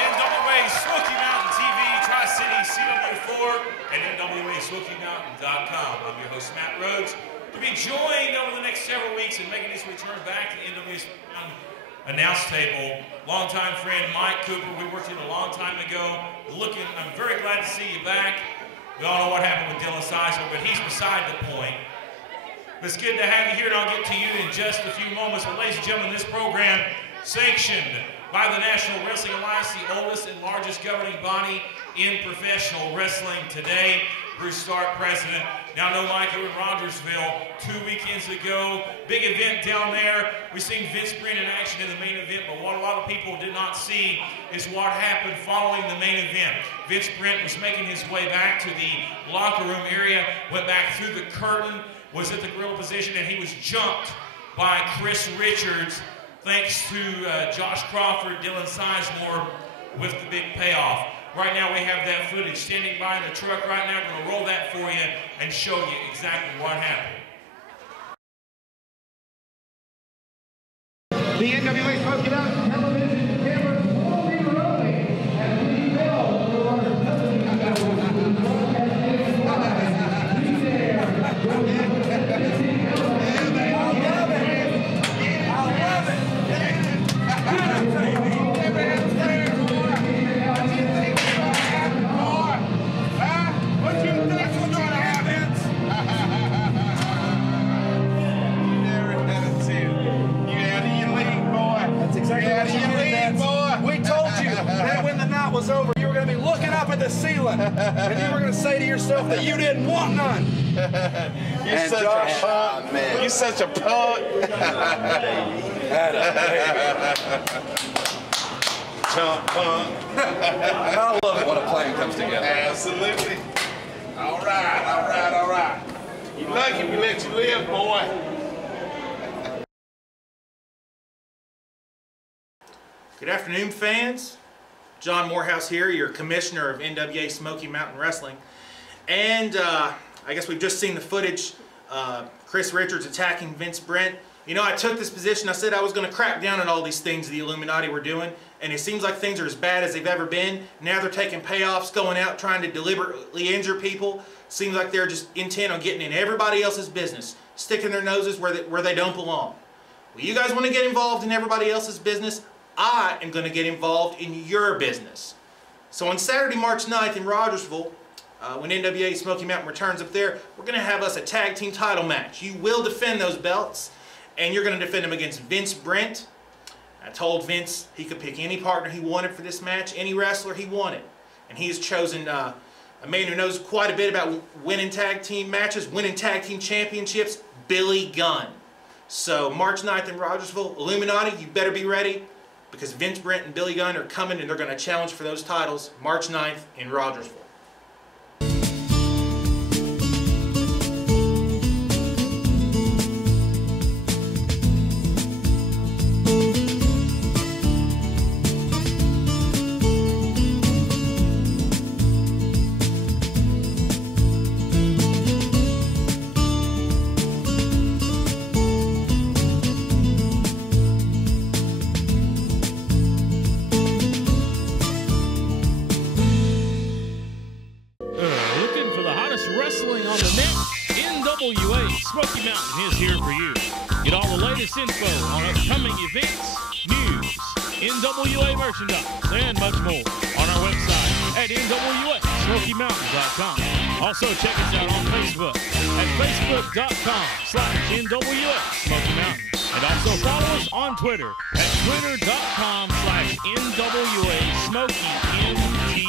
NWA Smoky Mountain TV, Tri-City, CW4, and NWASmokyMountain.com. I'm your host, Matt Rhodes, to be joined over the next several weeks and making his return back to the NWA Smoky Mountain announce table. Longtime friend Mike Cooper, we worked in a long time ago. I'm very glad to see you back. We all know what happened with Dylan Seisel, but he's beside the point. It's good to have you here, and I'll get to you in just a few moments. But ladies and gentlemen, this program, sanctioned by the National Wrestling Alliance, the oldest and largest governing body in professional wrestling today. Bruce Stark, president. Now, no, Mike, you were in Rogersville 2 weekends ago. Big event down there. We've seen Vince Brent in action in the main event, but what a lot of people did not see is what happened following the main event. Vince Brent was making his way back to the locker room area, went back through the curtain, was at the gorilla position, and he was jumped by Chris Richards, thanks to Josh Crawford, Dylan Sizemore, with the big payoff. Right now we have that footage standing by in the truck right now. I'm going to roll that for you and show you exactly what happened. The NWA Smoky Mountain television cameras will be rolling as we build for our was over, you were going to be looking up at the ceiling, and you were going to say to yourself that you didn't want none. You're such a punk, man. You're such a punk. Chump punk. I love it when a plan comes together. Absolutely. All right, all right, all right. You lucky if we let you live, boy. Good afternoon, fans. John Morehouse here, your commissioner of NWA Smoky Mountain Wrestling. And I guess we've just seen the footage. Chris Richards attacking Vince Brent. You know, I took this position. I said I was going to crack down on all these things the Illuminati were doing. And it seems like things are as bad as they've ever been. Now they're taking payoffs, going out, trying to deliberately injure people. Seems like they're just intent on getting in everybody else's business, sticking their noses where they don't belong. Well, you guys want to get involved in everybody else's business? I am going to get involved in your business. So on Saturday, March 9th in Rogersville, when NWA Smoky Mountain returns up there, we're going to have us a tag team title match. You will defend those belts, and you're going to defend them against Vince Brent. I told Vince he could pick any partner he wanted for this match, any wrestler he wanted. And he has chosen a man who knows quite a bit about winning tag team matches, winning tag team championships, Billy Gunn. So March 9th in Rogersville, Illuminati, you better be ready, because Vince Brent and Billy Gunn are coming and they're going to challenge for those titles March 9th in Rogersville. NWA Smoky Mountain is here for you. Get all the latest info on upcoming events, news, NWA merchandise, and much more on our website at NWASmokyMountain.com. Also, check us out on Facebook at Facebook.com/NWA Smoky Mountain. And also follow us on Twitter at Twitter.com/NWA Smoky MT.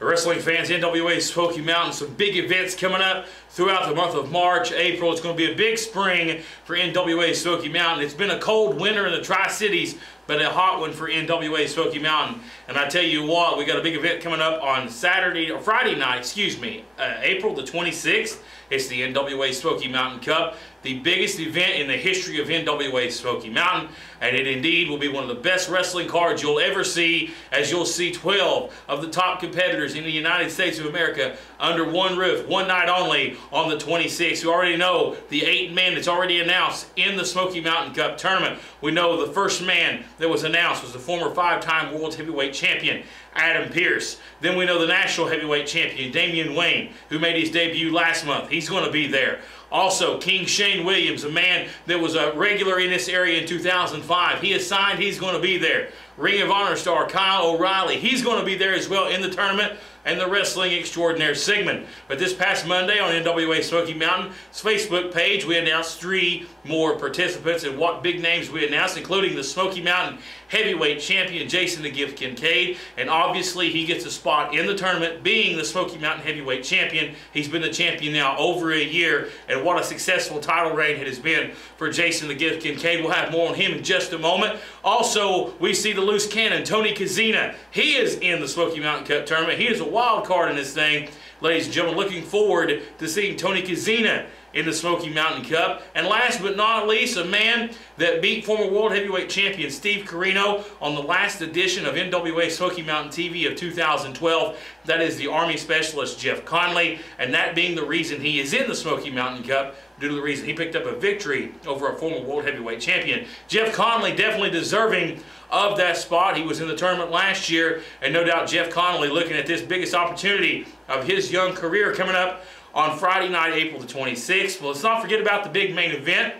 Wrestling fans, NWA Smoky Mountain, some big events coming up throughout the month of March, April. It's going to be a big spring for NWA Smoky Mountain. It's been a cold winter in the Tri-Cities, but a hot one for NWA Smoky Mountain. And I tell you what, we got a big event coming up on Friday night, April the 26th. It's the NWA Smoky Mountain Cup. the biggest event in the history of NWA Smoky Mountain, and it indeed will be one of the best wrestling cards you'll ever see, as you'll see 12 of the top competitors in the United States of America under one roof, one night only on the 26th. You already know the 8 men that's already announced in the Smoky Mountain Cup tournament. We know the first man that was announced was the former 5-time World Heavyweight Champion, Adam Pearce. Then we know the National Heavyweight Champion, Damian Wayne, who made his debut last month. He's going to be there. Also, King Shane Williams, a man that was a regular in this area in 2005. He is signed. He's going to be there. Ring of Honor star Kyle O'Reilly. He's going to be there as well in the tournament. And the wrestling extraordinaire Sigmund. But this past Monday on NWA Smoky Mountain's Facebook page, we announced 3 more participants, and what big names we announced, including the Smoky Mountain Heavyweight Champion Jason the Gift Kincaid, and obviously he gets a spot in the tournament being the Smoky Mountain Heavyweight Champion. He's been the champion now over a year, and what a successful title reign it has been for Jason the Gift Kincaid. We'll have more on him in just a moment. Also, we see the loose cannon, Tony Kazina. He is in the Smoky Mountain Cup tournament. He is a wild card in this thing. Ladies and gentlemen, looking forward to seeing Tony Kazina in the Smoky Mountain Cup. And last but not least, a man that beat former World Heavyweight Champion Steve Corino on the last edition of NWA Smoky Mountain TV of 2012. That is the Army Specialist Jeff Conley, and that being the reason he is in the Smoky Mountain Cup, due to the reason he picked up a victory over a former World Heavyweight Champion. Jeff Conley definitely deserving of that spot. He was in the tournament last year, and no doubt Jeff Conley looking at this biggest opportunity of his young career coming up on Friday night, April the 26th. Well, let's not forget about the big main event.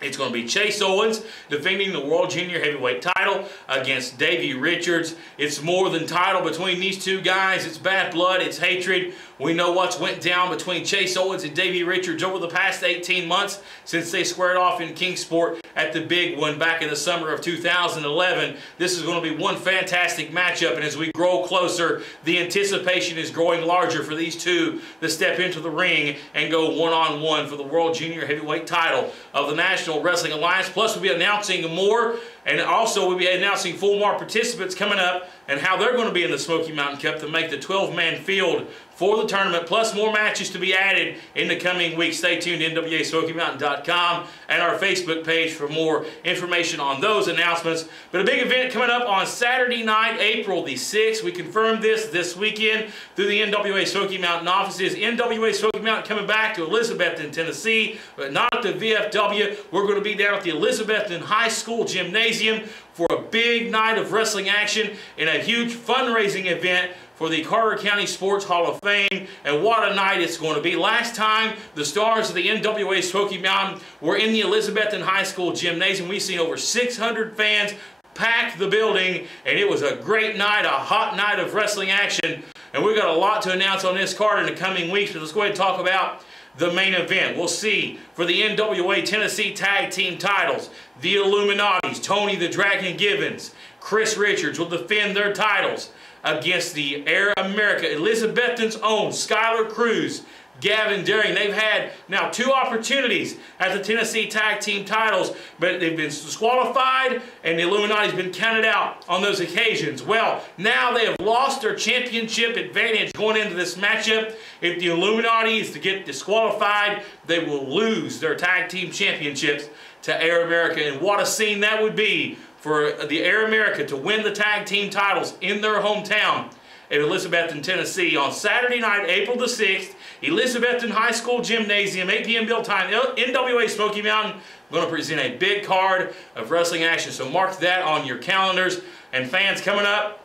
It's going to be Chase Owens defending the World Junior Heavyweight title against Davey Richards. It's more than title between these two guys. It's bad blood. It's hatred. We know what's went down between Chase Owens and Davey Richards over the past 18 months since they squared off in Kingsport at the big one back in the summer of 2011. This is going to be one fantastic matchup, and as we grow closer, the anticipation is growing larger for these two to step into the ring and go one-on-one for the World Junior Heavyweight title of the National Wrestling Alliance. Plus, we'll be announcing more, and also we'll be announcing 4 more participants coming up and how they're going to be in the Smoky Mountain Cup to make the 12-man field for the tournament, plus more matches to be added in the coming weeks. Stay tuned to NWASmokyMountain.com and our Facebook page for more information on those announcements. But a big event coming up on Saturday night, April the 6th. We confirmed this weekend through the NWA Smoky Mountain offices. NWA Smoky Mountain coming back to Elizabethton, Tennessee, but not at the VFW. We're going to be down at the Elizabethton High School Gymnasium for a big night of wrestling action and a huge fundraising event for the Carter County Sports Hall of Fame, and what a night it's going to be. Last time the stars of the NWA Smoky Mountain were in the Elizabethton High School Gymnasium, we've seen over 600 fans pack the building, and it was a great night, a hot night of wrestling action, and we've got a lot to announce on this card in the coming weeks, but let's go ahead and talk about the main event. We'll see for the NWA Tennessee Tag Team titles, the Illuminati's Tony the Dragon Givens, Chris Richards will defend their titles against the Air America, Elizabethton's own Skylar Cruz, Gavin Daring. They've had now 2 opportunities at the Tennessee Tag Team titles, but they've been disqualified and the Illuminati's been counted out on those occasions. Well, now they have lost their championship advantage going into this matchup. If the Illuminati is to get disqualified, they will lose their Tag Team championships to Air America, and what a scene that would be for the Air America to win the tag team titles in their hometown at Elizabethton, Tennessee on Saturday night, April the 6th, Elizabethton High School Gymnasium, 8 p.m. bill time. NWA Smoky Mountain going to present a big card of wrestling action, so mark that on your calendars. And fans, coming up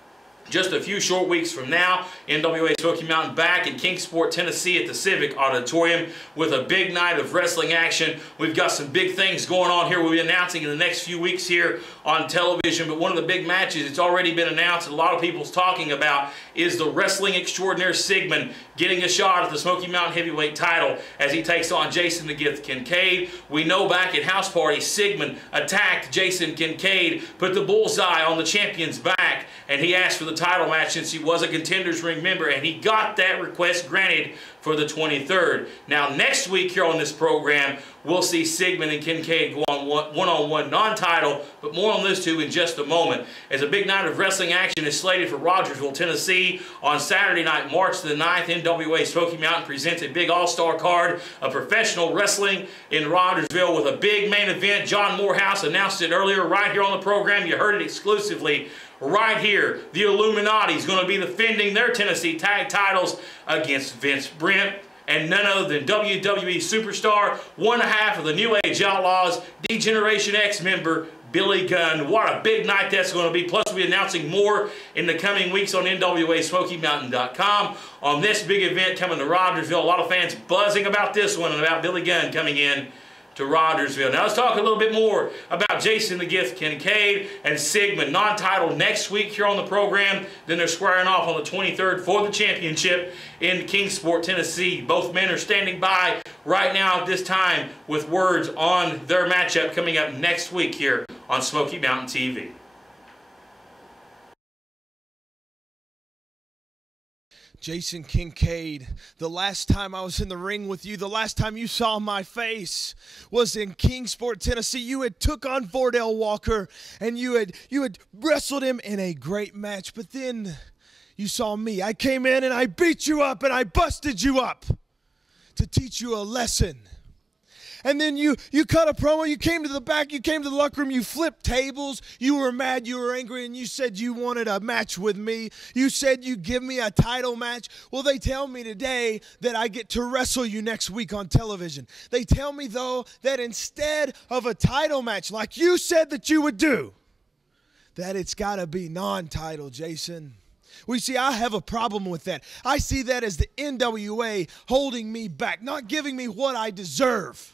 just a few short weeks from now, NWA Smoky Mountain back in Kingsport, Tennessee at the Civic Auditorium with a big night of wrestling action. We've got some big things going on here we'll be announcing in the next few weeks here on television, but one of the big matches, it's already been announced and a lot of people's talking about, is the wrestling extraordinaire Sigmund getting a shot at the Smoky Mountain Heavyweight title as he takes on Jason the Gift Kincaid. We know back at House Party, Sigmund attacked Jason Kincaid, put the bullseye on the champion's back, and he asked for the the title match since he was a Contenders Ring member, and he got that request granted for the 23rd. Now, next week here on this program, we'll see Sigmund and Kincaid go on one-on-one non-title, but more on those two in just a moment. As a big night of wrestling action is slated for Rogersville, Tennessee on Saturday night, March the 9th, NWA Smoky Mountain presents a big all-star card of professional wrestling in Rogersville with a big main event. John Morehouse announced it earlier right here on the program. You heard it exclusively right here. The Illuminati is going to be defending their Tennessee tag titles against Vince Brent and none other than WWE superstar, one half of the New Age Outlaws, D-Generation X member, Billy Gunn. What a big night that's going to be. Plus, we'll be announcing more in the coming weeks on NWASmokyMountain.com on this big event coming to Rogersville. A lot of fans buzzing about this one and about Billy Gunn coming in to Rogersville. Now let's talk a little bit more about Jason the Gift Kincaid and Sigmund. Non-title next week here on the program. Then they're squaring off on the 23rd for the championship in Kingsport, Tennessee. Both men are standing by right now at this time with words on their matchup coming up next week here on Smoky Mountain TV. Jason Kincaid, the last time I was in the ring with you, the last time you saw my face was in Kingsport, Tennessee. You had took on Vordell Walker and you had wrestled him in a great match, but then you saw me. I came in and I beat you up and I busted you up to teach you a lesson. And then you cut a promo, you came to the back, you came to the locker room, you flipped tables, you were mad, you were angry, and you said you wanted a match with me. You said you'd give me a title match. Well, they tell me today that I get to wrestle you next week on television. They tell me, though, that instead of a title match like you said that you would do, that it's got to be non-title, Jason. We see, I have a problem with that. I see that as the NWA holding me back, not giving me what I deserve.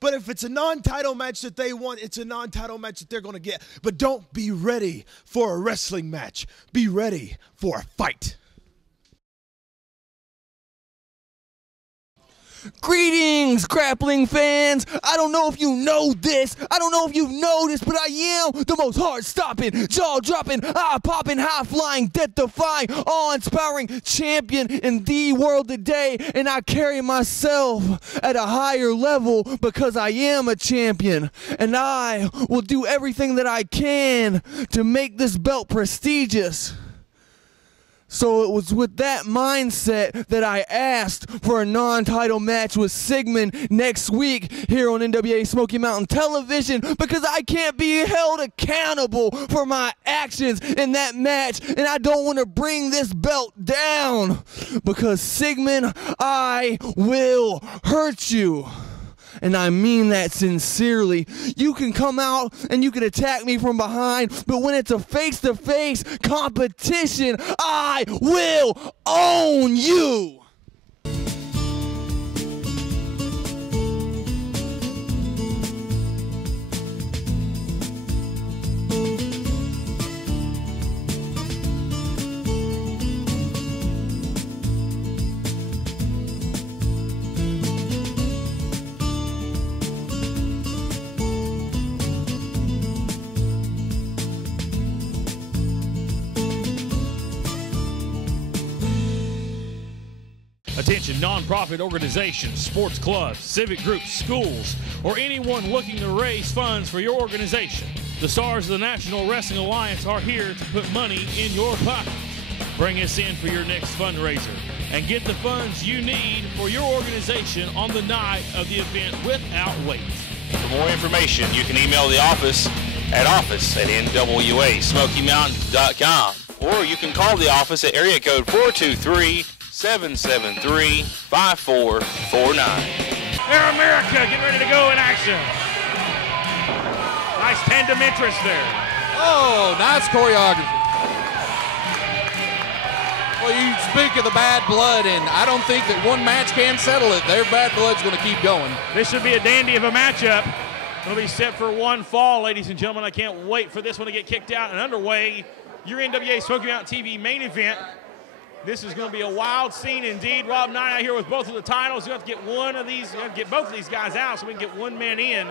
But if it's a non-title match that they want, it's a non-title match that they're going to get. But don't be ready for a wrestling match. Be ready for a fight. Greetings, grappling fans. I don't know if you know this. I don't know if you know this, but I am the most heart-stopping, jaw-dropping, eye-popping, high-flying, death-defying, awe-inspiring champion in the world today. And I carry myself at a higher level because I am a champion. And I will do everything that I can to make this belt prestigious. So it was with that mindset that I asked for a non-title match with Sigmund next week here on NWA Smoky Mountain Television, because I can't be held accountable for my actions in that match, and I don't want to bring this belt down, because Sigmund, I will hurt you. And I mean that sincerely. You can come out and you can attack me from behind, but when it's a face-to-face competition, I will own you. Attention nonprofit organizations, sports clubs, civic groups, schools, or anyone looking to raise funds for your organization. The stars of the National Wrestling Alliance are here to put money in your pocket. Bring us in for your next fundraiser and get the funds you need for your organization on the night of the event without wait. For more information, you can email the office at office@NWASmokyMountain.com, or you can call the office at area code 423-773-5449. Air America, get ready to go in action. Nice tandem-interest there. Oh, nice choreography. Well, you speak of the bad blood, and I don't think that one match can settle it. Their bad blood's going to keep going. This should be a dandy of a matchup. It'll be set for one fall, ladies and gentlemen. I can't wait for this one to get kicked out and underway. Your NWA Smoky Mountain TV main event. This is going to be a wild scene indeed. Rob Knight out here with both of the titles. You have to get one of these, you have to get both of these guys out so we can get one man in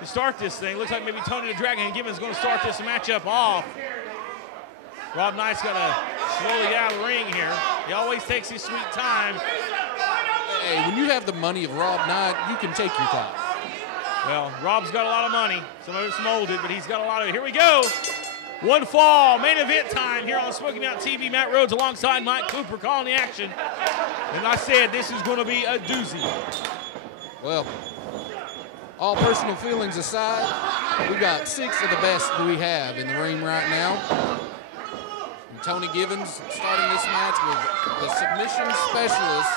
to start this thing. Looks like maybe Tony the Dragon Gibbons is going to start this matchup off. Rob Knight's got to slowly get out of the ring here. He always takes his sweet time. Hey, when you have the money of Rob Knight, you can take your time. Well, Rob's got a lot of money. Some of it's molded, but he's got a lot of it. Here we go. One fall, main event time here on Smoky Mountain TV. Matt Rhodes alongside Mike Cooper calling the action. And I said this is going to be a doozy. Well, all personal feelings aside, we got 6 of the best that we have in the ring right now. And Tony Givens starting this match with the submission specialist,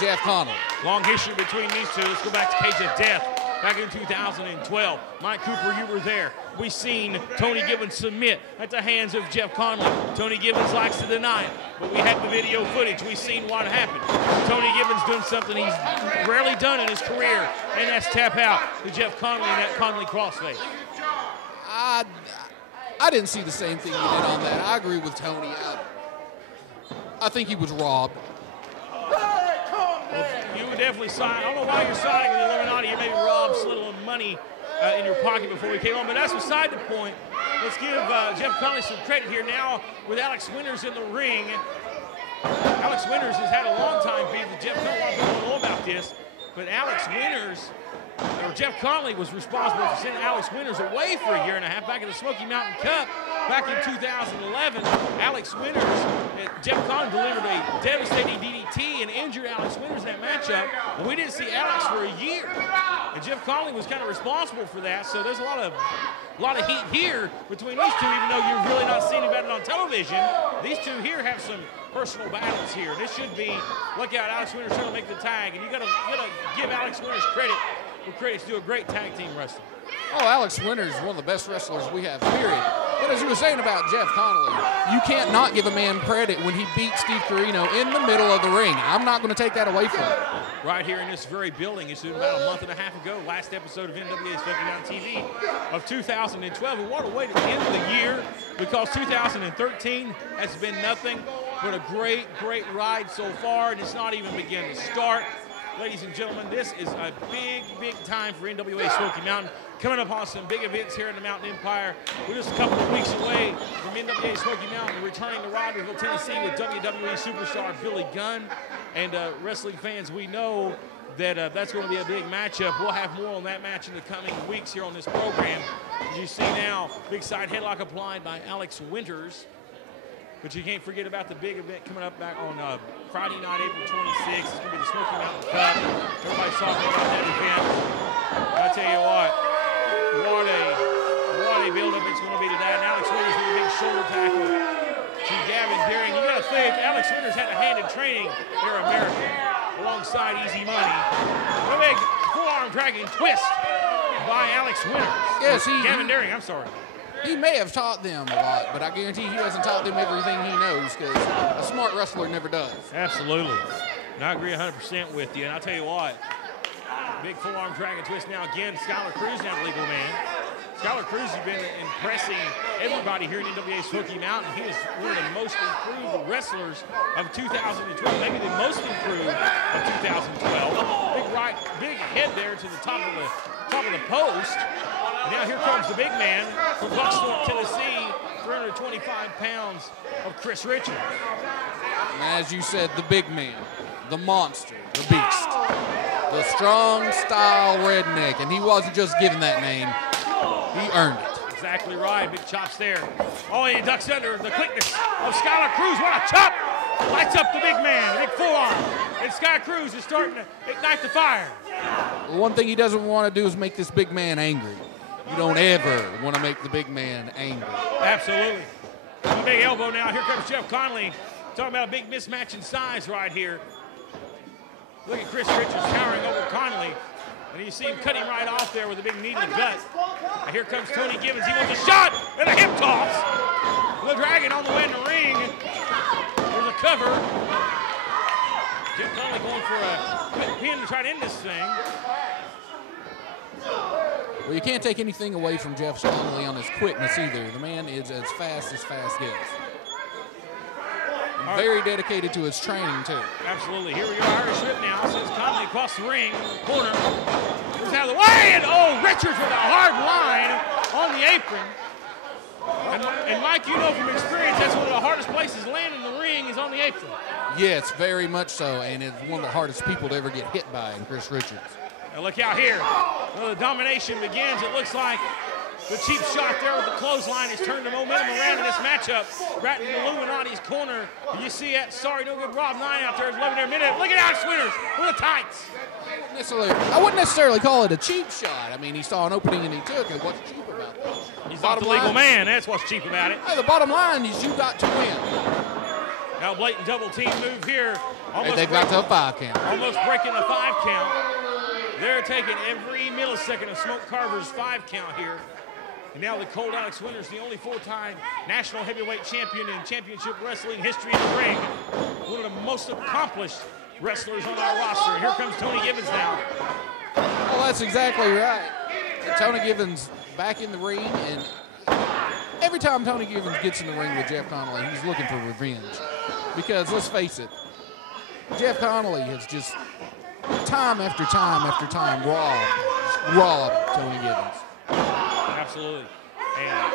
Jeff Connolly. Long history between these two. Let's go back to Cage of Death. Back in 2012, Mike Cooper, you were there. We seen Tony Givens submit at the hands of Jeff Connolly. Tony Givens likes to deny it, but we have the video footage. We seen what happened. Tony Givens doing something he's rarely done in his career, and that's tap out to Jeff Connolly in that Connolly crossface. I didn't see the same thing you did on that. I agree with Tony. I think he was robbed. Well, you would definitely sign. I don't know why you're signing with the Illuminati. You maybe robbed a little money in your pocket before we came on, but that's beside the point. Let's give Jeff Connolly some credit here now with Alex Winters in the ring. Alex Winters has had a long time beef with Jeff Connolly. A lot of people don't know about this, but Alex Winters, or Jeff Connolly, was responsible for sending Alex Winters away for a year and a half back in the Smoky Mountain Cup back in 2011. Alex Winters, Jeff Connolly delivered a devastating DDT and injured Alex Winters in that matchup. And we didn't see Alex for a year. And Jeff Connolly was kind of responsible for that. So there's a lot of heat here between these two, even though you're really not seeing about it on television. These two here have some personal battles here. This should be, look out, Alex Winters trying to make the tag. And you gotta give Alex Winters credit for credits to do a great tag team wrestling. Oh, Alex Winters is one of the best wrestlers we have, period. But as you were saying about Jeff Connolly, you can't not give a man credit when he beat Steve Corino in the middle of the ring. I'm not going to take that away from him. Right here in this very building. It's about a month and a half ago, last episode of NWA Smoky Mountain TV of 2012. And what a way to end the year, because 2013 has been nothing but a great, great ride so far, and it's not even beginning to start. Ladies and gentlemen, this is a big, big time for NWA Smoky Mountain. Coming up on some big events here in the Mountain Empire. We're just a couple of weeks away from NWA Smoky Mountain returning to Rogersville, Tennessee with WWE superstar Billy Gunn. And wrestling fans, we know that that's going to be a big matchup. We'll have more on that match in the coming weeks here on this program. As you see now, big side headlock applied by Alex Winters. But you can't forget about the big event coming up back on Friday night, April 26th. It's going to be the Smoky Mountain Cup. Everybody's talking about that event. I tell you what a build-up it's going to be today. And Alex Winters with a big shoulder tackle to Gavin Deering. You got to think, Alex Winters had a hand in training here in America alongside Easy Money. A big full-arm dragon twist by Alex Winters. Yes, Gavin Deering, I'm sorry. He may have taught them a lot, but I guarantee he hasn't taught them everything he knows, because a smart wrestler never does. Absolutely. And I agree 100% with you. And I'll tell you what, big full-arm dragon twist now again. Skylar Cruz now the legal man. Skylar Cruz has been impressing everybody here in NWA Smoky Mountain. He is one of the most improved wrestlers of 2012, maybe the most improved of 2012. Big head there to the top of the post. And now here comes the big man from Bucksthorpe, Tennessee, 325 pounds of Chris Richards. And as you said, the big man, the monster, the beast, the strong style redneck, and he wasn't just given that name, he earned it. Exactly right, big chops there. Oh, and he ducks under the quickness of Skylar Cruz. What a chop! Lights up the big man, the big forearm. And Sky Cruz is starting to ignite the fire. One thing he doesn't want to do is make this big man angry. You don't ever want to make the big man angry. Absolutely. A big elbow now. Here comes Jeff Connolly. Talking about a big mismatch in size right here. Look at Chris Richards towering over Connolly. And you see him cut him right off there with a big knee to the gut. And here comes Tony Givens. He wants a shot and a hip toss. The Dragon on the way in the ring. There's a cover. Jeff Connolly going for a quick pin to try to end this thing. Well, you can't take anything away from Jeff Connolly on his quickness either. The man is as fast gets. And very dedicated to his training, too. Absolutely. Here we go, Irish whip now. Sends Connolly across the ring, corner. Moves out of the way, and Richards with a hard line on the apron. And Mike, you know from experience, that's one of the places land in the ring is on the apron. Yes, very much so, and it's one of the hardest people to ever get hit by in Chris Richards. Now look out here. The domination begins. It looks like the cheap shot there with the clothesline has turned the momentum around in this matchup. Right in Illuminati's corner. You see that sorry, no good Rob 9 out there is loving their minute. Look at Alex Winters with the tights. I wouldn't necessarily call it a cheap shot. I mean, he saw an opening and he took it. What's cheap about it? He's not the legal man. That's what's cheap about it. Hey, the bottom line is you got to win. Now blatant double team move here. Hey, they've got to a 5 count. Almost breaking the 5 count. They're taking every millisecond of Smoke Carver's 5 count here. And now the cold Alex Winters, the only 4-time national heavyweight champion in championship wrestling history in the ring. One of the most accomplished wrestlers on our roster. And here comes Tony Gibbons now. Well, that's exactly right. And Tony Gibbons back in the ring, and every time Tony Gibbons gets in the ring with Jeff Connolly, he's looking for revenge. Because let's face it, Jeff Connolly has just time after time after time robbed Tony Gibbons. Absolutely. And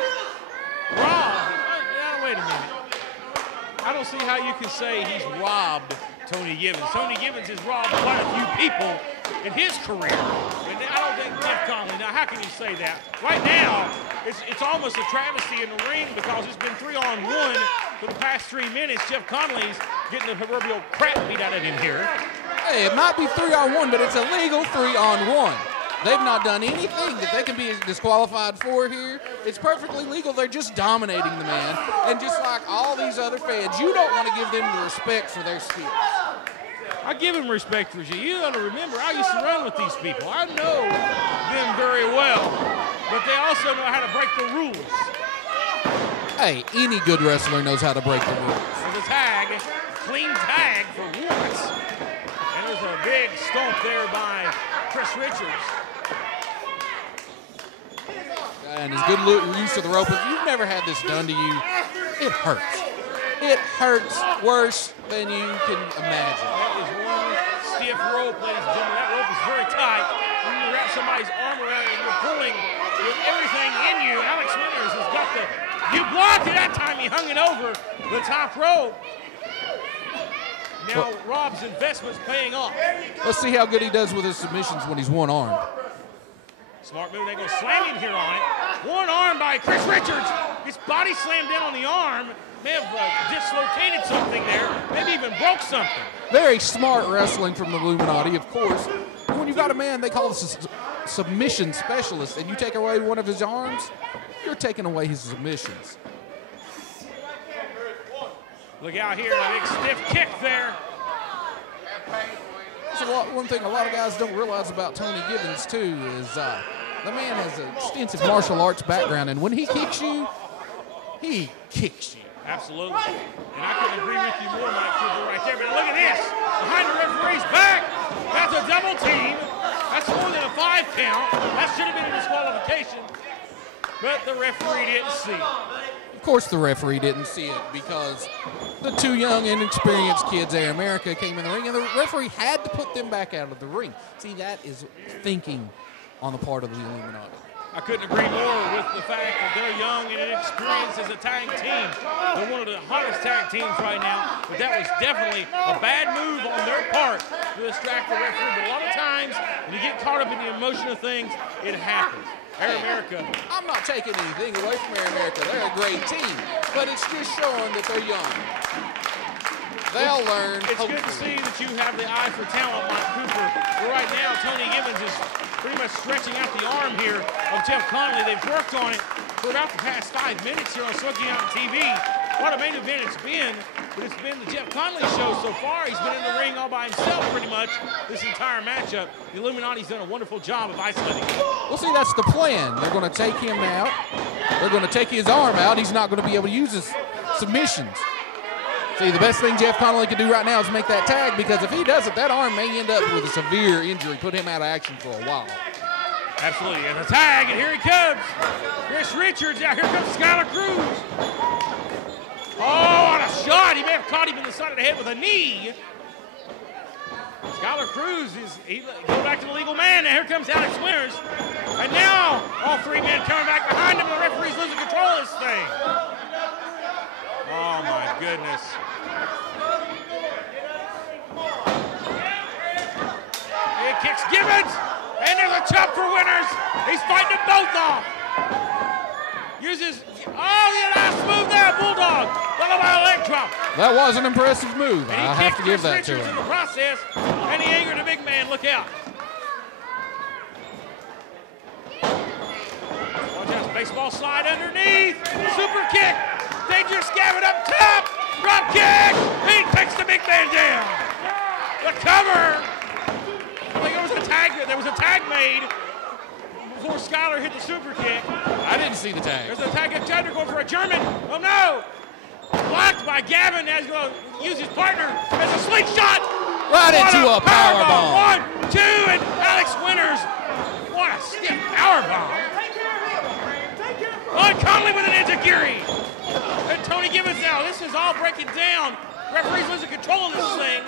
Rob, now wait a minute. I don't see how you can say he's robbed Tony Gibbons. Tony Gibbons has robbed quite a few people in his career. But I don't think Jeff Connolly. Now, how can you say that? Right now, it's almost a travesty in the ring because it's been 3-on-1 for the past 3 minutes. Jeff Connolly's getting the proverbial crap beat out of him here. Hey, it might be 3-on-1, but it's a legal 3-on-1. They've not done anything that they can be disqualified for here. It's perfectly legal. They're just dominating the man. And just like all these other fans, you don't want to give them the respect for their skills. I give them respect for you. You got to remember, I used to run with these people. I know them very well. But they also know how to break the rules. Hey, any good wrestler knows how to break the rules. There's a tag, clean tag for once. And there's a big stomp there by Chris Richards. And his good use of the rope. If you've never had this done to you, it hurts. It hurts worse than you can imagine. That is one stiff rope, ladies and gentlemen. That rope is very tight. When you wrap somebody's arm around it and you're pulling with everything in you, Alex Winters has got the... You blocked it that time. He hung it over the top rope. Now Rob's investment's paying off. Let's see how good he does with his submissions when he's one-armed. Smart move. They go slamming here on it. One arm by Chris Richards. His body slammed down on the arm. May have dislocated something there. Maybe even broke something. Very smart wrestling from the Illuminati, of course. When you've got a man they call a submission specialist and you take away one of his arms, you're taking away his submissions. Look out here, a big stiff kick there. One thing a lot of guys don't realize about Tony Gibbons, too, is the man has an extensive martial arts background, and when he kicks you, he kicks you. Absolutely. And I couldn't agree with you more, Mike Cooper, right there. But look at this. Behind the referee's back. That's a double team. That's more than a 5 count. That should have been a disqualification. But the referee didn't see it. Of course the referee didn't see it because the 2 young, inexperienced kids, Air America, came in the ring, and the referee had to put them back out of the ring. See, that is thinking on the part of the Illuminati. I couldn't agree more with the fact that they're young and inexperienced as a tag team. They're one of the hottest tag teams right now, but that was definitely a bad move on their part to distract the referee. But a lot of times, when you get caught up in the emotion of things, it happens. Air America. I'm not taking anything away from Air America. They're a great team, but it's just showing that they're young. They'll learn. It's good to see that you have the eye for talent, Mike Cooper. But right now, Tony Gibbons is pretty much stretching out the arm here of Jeff Connolly. They've worked on it for about the past 5 minutes here on Smoky Out TV. What a main event it's been, but it's been the Jeff Connolly show so far. He's been in the ring all by himself pretty much this entire matchup. The Illuminati's done a wonderful job of isolating him. Well, see, that's the plan. They're going to take him out. They're going to take his arm out. He's not going to be able to use his submissions. See, the best thing Jeff Connolly can do right now is make that tag, because if he doesn't, that arm may end up with a severe injury, put him out of action for a while. Absolutely, and the tag, and here he comes. Chris Richards, now here comes Skylar Cruz. Oh, what a shot. He may have caught him in the side of the head with a knee. Skylar Cruz go back to the legal man. Now here comes Alex Winters. And now all 3 men coming back behind him. The referee's losing control of this thing. Oh, my goodness. He kicks Gibbons, and there's a chop for Winters. He's fighting them both off. Uses, the last move there, Bulldog. Followed by a leg drop. That was an impressive move. I have to give that to Richards him. in the process, and he angered the big man. Look out. Watch out, baseball slide underneath. Super kick. Dangerous Gavin up top. Drop kick. He takes the big man down. The cover. I think there was a tag made before Skyler hit the super kick. I didn't see the tag. There's a tag of Thunder going for a German. Oh no! Blocked by Gavin. Now he's going to use his partner as a slingshot. Right into a power bomb. 1, 2, and Alex Winters. What a stiff power bomb. Oh, and Conley with an enziguri. And Tony Gibbons now. This is all breaking down. Referees losing control of this thing.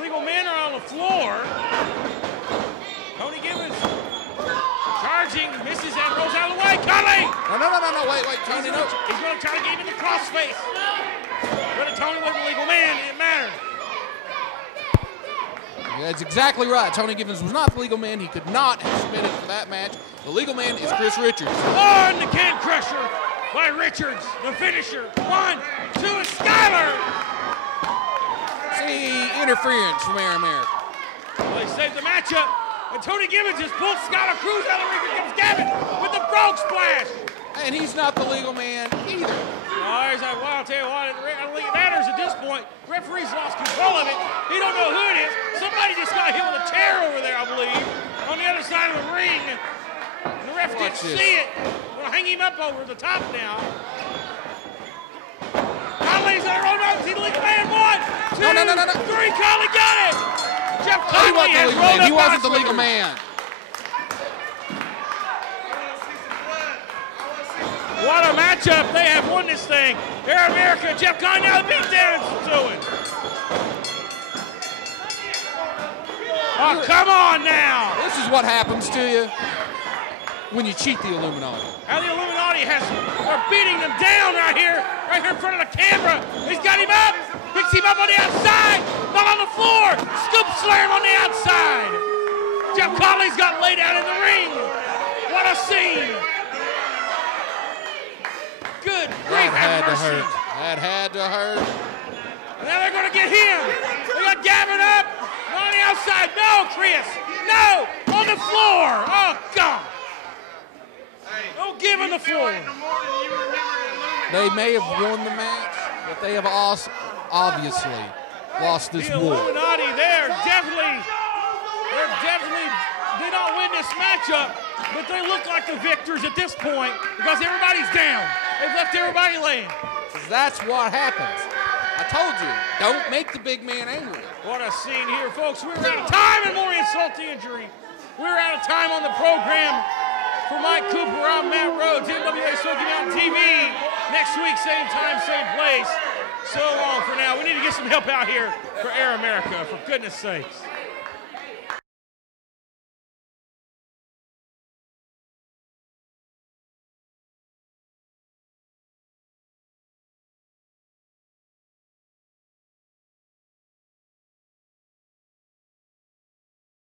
Legal men are on the floor. Tony Gibbons charging, misses and rolls out of the way. Conley! No, wait, Tony, no. He's going to try to get him in the crossface. But Tony wasn't a legal man, it didn't matter. Yeah, that's exactly right. Tony Gibbons was not the legal man. He could not have submitted for that match. The legal man is Chris Richards. Oh, and the can crusher by Richards, the finisher. 1, 2, and Skyler! See, interference from Air America. Well, they saved the matchup. And Tony Gibbons just pulled Skyler Cruz out of the ring. Here comes Gavin with the frog splash. And he's not the legal man either. Oh, there's that, well, I'll tell you what, I don't think it matters at this point. Referee's lost control of it. He don't know who it is. Somebody just got hit with a chair over there, I believe, on the other side of the ring. And the ref didn't see it. We'll hang him up over the top now. Conley's on the road out. See the legal man. 1, 2, No. 3. Conley got it. Jeff Conley has rolled up. He wasn't the legal man. What a matchup. They have won this thing. Air America, Jeff Conley now the beatdown to it. Oh, come on now. This is what happens to you when you cheat the Illuminati. And the Illuminati are beating them down right here in front of the camera. He's got him up, picks him up on the outside, not on the floor, scoop slam on the outside. Jeff Conley's got laid out in the ring. What a scene. Good grief, That had to mercy. hurt. That had to hurt. And now they're going to get him. They got Gavin up on the outside. No, Chris. No, on the floor. Oh, God. Don't give him the floor. They may have won the match, but they have also obviously lost this The war. Illuminati, they definitely did not win this matchup, but they look like the victors at this point because everybody's down. They've left everybody laying. That's what happens. I told you, don't make the big man angry. What a scene here, folks. We're out of time and more insult to injury. We're out of time on the program. For Mike Cooper, I'm Matt Rhodes, NWA Smoky Mountain TV. Next week, same time, same place. So long for now. We need to get some help out here for Air America, for goodness sakes.